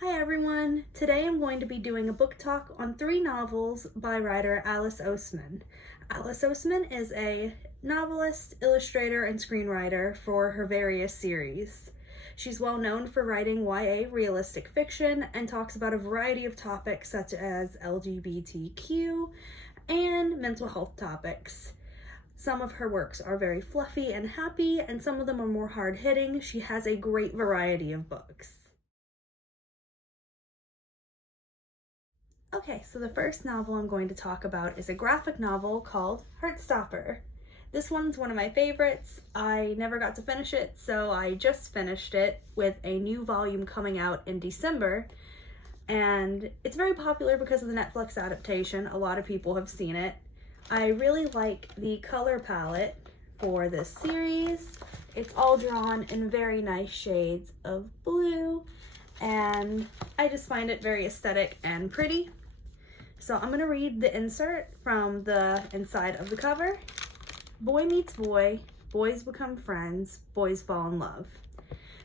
Hi everyone! Today I'm going to be doing a book talk on 3 novels by writer Alice Oseman. Alice Oseman is a novelist, illustrator, and screenwriter for her various series. She's well known for writing YA realistic fiction and talks about a variety of topics such as LGBTQ and mental health topics. Some of her works are very fluffy and happy, and some of them are more hard-hitting. She has a great variety of books. Okay, so the first novel I'm going to talk about is a graphic novel called Heartstopper. This one's one of my favorites. I never got to finish it, so I just finished it with a new volume coming out in December. And it's very popular because of the Netflix adaptation. A lot of people have seen it. I really like the color palette for this series. It's all drawn in very nice shades of blue, and I just find it very aesthetic and pretty. So I'm going to read the insert from the inside of the cover. Boy meets boy, boys become friends, boys fall in love.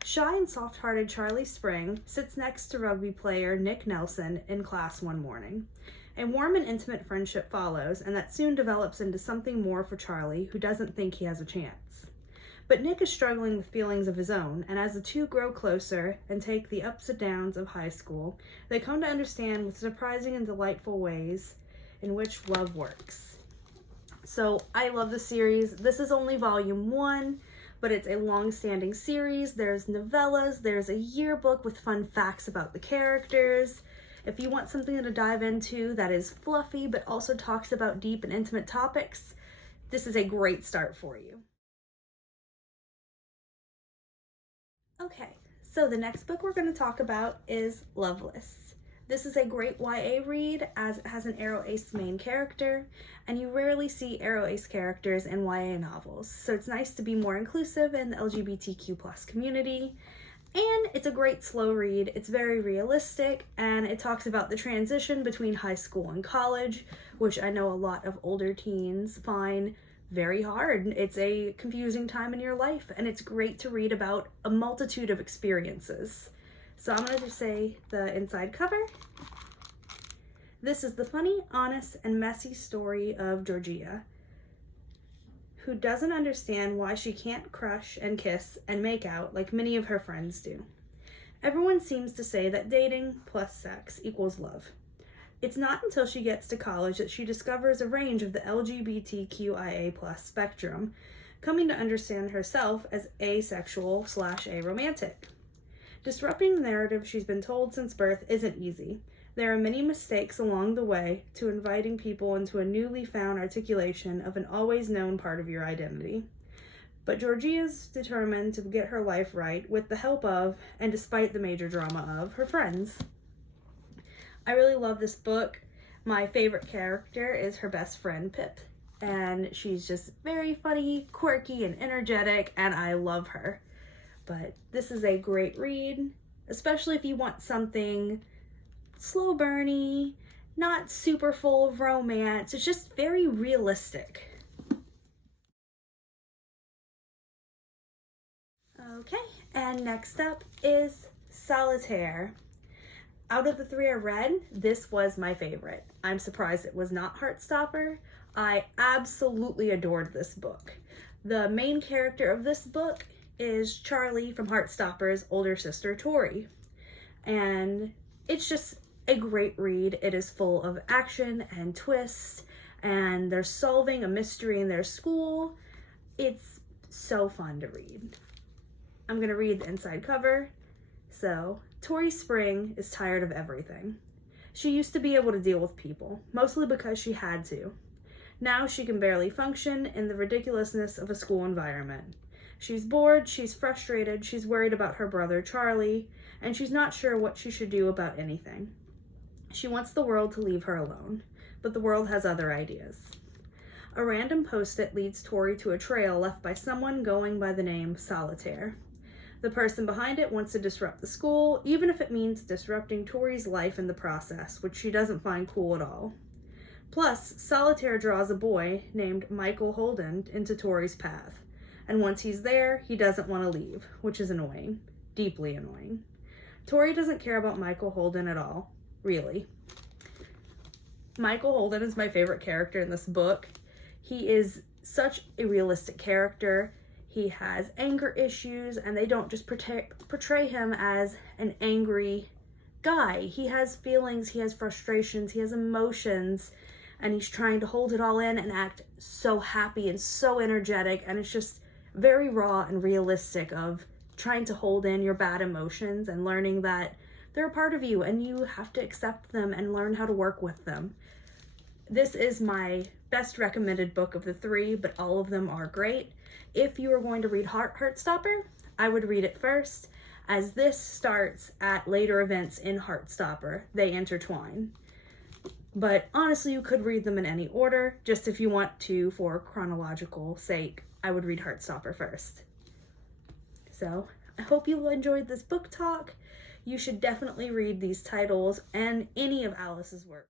Shy and soft-hearted Charlie Spring sits next to rugby player Nick Nelson in class one morning. A warm and intimate friendship follows, and that soon develops into something more for Charlie, who doesn't think he has a chance. But Nick is struggling with feelings of his own, and as the two grow closer and take the ups and downs of high school, they come to understand with surprising and delightful ways in which love works. So I love the series. This is only volume 1, but it's a long-standing series. There's novellas, there's a yearbook with fun facts about the characters. If you want something to dive into that is fluffy but also talks about deep and intimate topics, this is a great start for you. Okay, so the next book we're going to talk about is Loveless. This is a great YA read as it has an aro ace main character, and you rarely see aro ace characters in YA novels, so it's nice to be more inclusive in the LGBTQ+ community. And it's a great slow read. It's very realistic, and it talks about the transition between high school and college, which I know a lot of older teens find very hard. It's a confusing time in your life, and it's great to read about a multitude of experiences. So I'm going to just say the inside cover. This is the funny, honest, and messy story of Georgia, who doesn't understand why she can't crush and kiss and make out like many of her friends do. Everyone seems to say that dating plus sex equals love. It's not until she gets to college that she discovers a range of the LGBTQIA+ spectrum, coming to understand herself as asexual/aromantic. Disrupting the narrative she's been told since birth isn't easy. There are many mistakes along the way to inviting people into a newly found articulation of an always known part of your identity. But Georgia is determined to get her life right with the help of, and despite the major drama of, her friends. I really love this book. My favorite character is her best friend, Pip, and she's just very funny, quirky, and energetic, and I love her. But this is a great read, especially if you want something slow burny, not super full of romance. It's just very realistic. Okay, and next up is Solitaire. Out of the 3 I read, this was my favorite. I'm surprised it was not Heartstopper. I absolutely adored this book. The main character of this book is Charlie from Heartstopper's older sister, Tori. And it's just a great read. It is full of action and twists, and they're solving a mystery in their school. It's so fun to read. I'm going to read the inside cover. So, Tori Spring is tired of everything. She used to be able to deal with people, mostly because she had to. Now she can barely function in the ridiculousness of a school environment. She's bored, she's frustrated, she's worried about her brother Charlie, and she's not sure what she should do about anything. She wants the world to leave her alone, but the world has other ideas. A random post-it leads Tori to a trail left by someone going by the name Solitaire. The person behind it wants to disrupt the school, even if it means disrupting Tori's life in the process, which she doesn't find cool at all. Plus, Solitaire draws a boy named Michael Holden into Tori's path, and once he's there, he doesn't want to leave, which is annoying, deeply annoying. Tori doesn't care about Michael Holden at all, really. Michael Holden is my favorite character in this book. He is such a realistic character. He has anger issues, and they don't just portray him as an angry guy. He has feelings, he has frustrations, he has emotions, and he's trying to hold it all in and act so happy and so energetic, and it's just very raw and realistic of trying to hold in your bad emotions and learning that they're a part of you and you have to accept them and learn how to work with them. This is my best recommended book of the 3, but all of them are great. If you are going to read Heartstopper, I would read it first, as this starts at later events in Heartstopper. They intertwine. But honestly, you could read them in any order. Just if you want to, for chronological sake, I would read Heartstopper first. So, I hope you enjoyed this book talk. You should definitely read these titles and any of Alice's work.